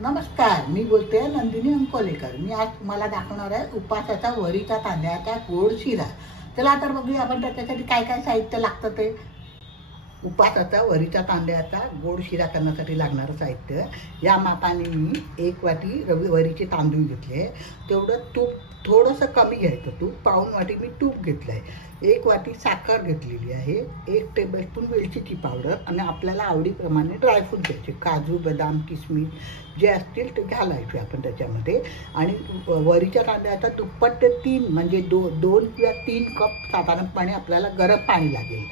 नमस्कार, मी बोलते नंदिनी अंकोलेकर। मी आज तुम्हाला दाखवणार आहे उपासाचा वरीचा तांदळाचा गोड शिरा। चला तर बघूया आपण त्याच्यासाठी काय काय साहित्य लागतं ते। उपासाचा वरीचा तांदळाचा गोड शिरा करण्यासाठी लागणारं साहित्य या मापाने मी 1 वाटी वरीचे तांदूळ घेतले। तेवढं तूप थोडंसं कमी घ्यायचं, तूप पाऊण वाटी मी तूप घेतलंय। 1 वाटी साखर घेतलेली आहे, 1 टेबलस्पून वेलचीची पावडर आणि आपल्याला आवडीप्रमाणे ड्रायफ्रूट घ्यायचे, काजू बदाम किसमिस जे असतील ते घालायचे आपण त्याच्यामध्ये। आणि वरीच्या तांदळाचा दुप्पट ते 3 म्हणजे 2 किंवा 3 कप साधारणपणे आपल्याला गरम पाणी लागेल।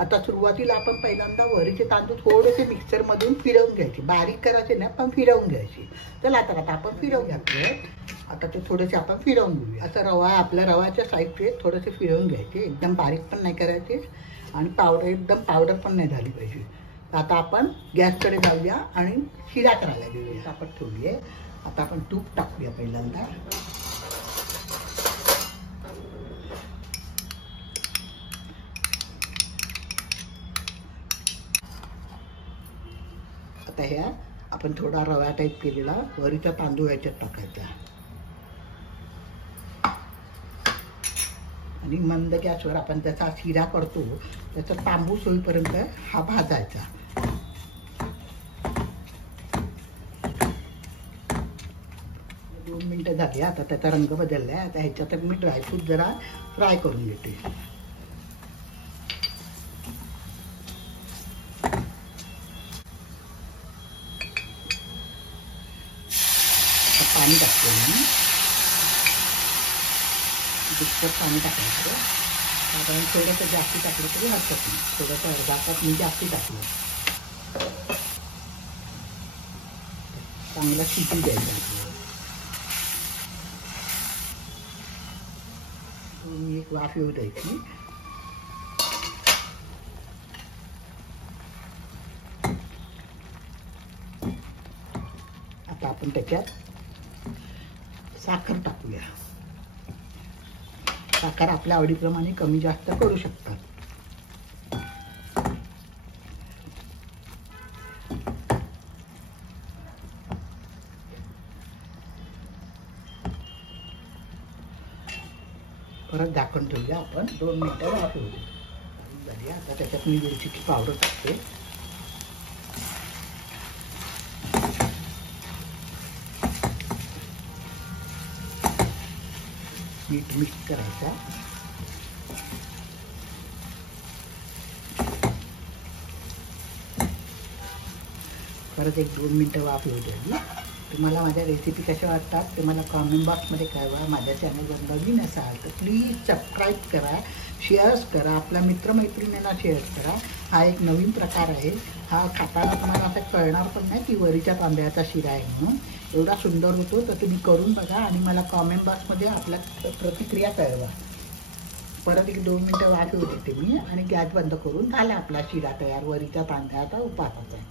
आता सुरुवातीला आपण पहिल्यांदा वरीचे तांदूळ थोडेसे मिक्सरमधून फिरवून घ्यायचे, बारीक करायचे नाही पण फिरवून घ्यायचे। चला तर आता आपण फिरवून घ्यायचे। आता ते थोडेसे आपण फिरवून घेऊया। असं रवा आपल्या रवाच्या साईडचे थोडेसे फिरवून घ्यायचे, एकदम बारीक पण नाही करायचे आणि पावडर एकदम पावडर पण नाही झाली पाहिजे। आता आपण गॅसकडे जाऊया आणि शिरा करायला घेऊया। आपण ठेवूया, आता आपण तूप टाकूया पहिल्यांदा। आता ह्या आपण थोडा रवा टाईप केलेला वरीचा तांदूळ याच्यात टाकायचा आणि मंद गॅसवर आपण त्याचा शिरा करतो त्याचा तांबूस होईपर्यंत हा भाजायचा। 2 मिनिटं झाली, आता त्याचा रंग बदललाय। आता ह्याच्यात मी ड्रायफ्रूट जरा फ्राय करून घेते। पाणी टाकते मी, पाणी टाकायचं। साधारण थोडंसं जास्ती टाकलं तरी हरकत नाही, थोडंसं अर्धा कप मी जास्ती टाकलं। चांगला शिजू द्यायचा आपल्याला। मी एक वाफ येऊ द्यायची। आता आपण त्याच्यात साखर टाकूया। साखर आपल्या आवडीप्रमाणे कमी जास्त करू शकतात। परत झाकण ठेवूया आपण, 2 मिनिटं वाफवू झाली। आता त्याच्यात मी वेलचीची पावडर टाकते, मीठ मिक्स करायचा। परत 1-2 मिनिटं वाफ येऊ द्यावी। तुम्हाला माझ्या रेसिपी कशा वाटतात ते मला कॉमेंट बॉक्समध्ये कळवा। माझ्या चॅनलवर नवीन असाल तर प्लीज सबस्क्राईब करा, शेअर्स करा, आपल्या मित्रमैत्रिणींना शेअर करा। हा एक नवीन प्रकार आहे, हा खाताना तुम्हाला असं कळणार पण नाही की वरीच्या तांदळाचा शिरा आहे म्हणून। एवढा सुंदर होतो, तर तुम्ही करून बघा आणि मला कॉमेंट बॉक्समध्ये आपल्या प्रतिक्रिया कळवा। परत 1-2 मिनिटं वाफ येऊ देते मी आणि गॅस बंद करून झाला आपला शिरा तयार, वरीच्या तांदळाचा उपासाचा।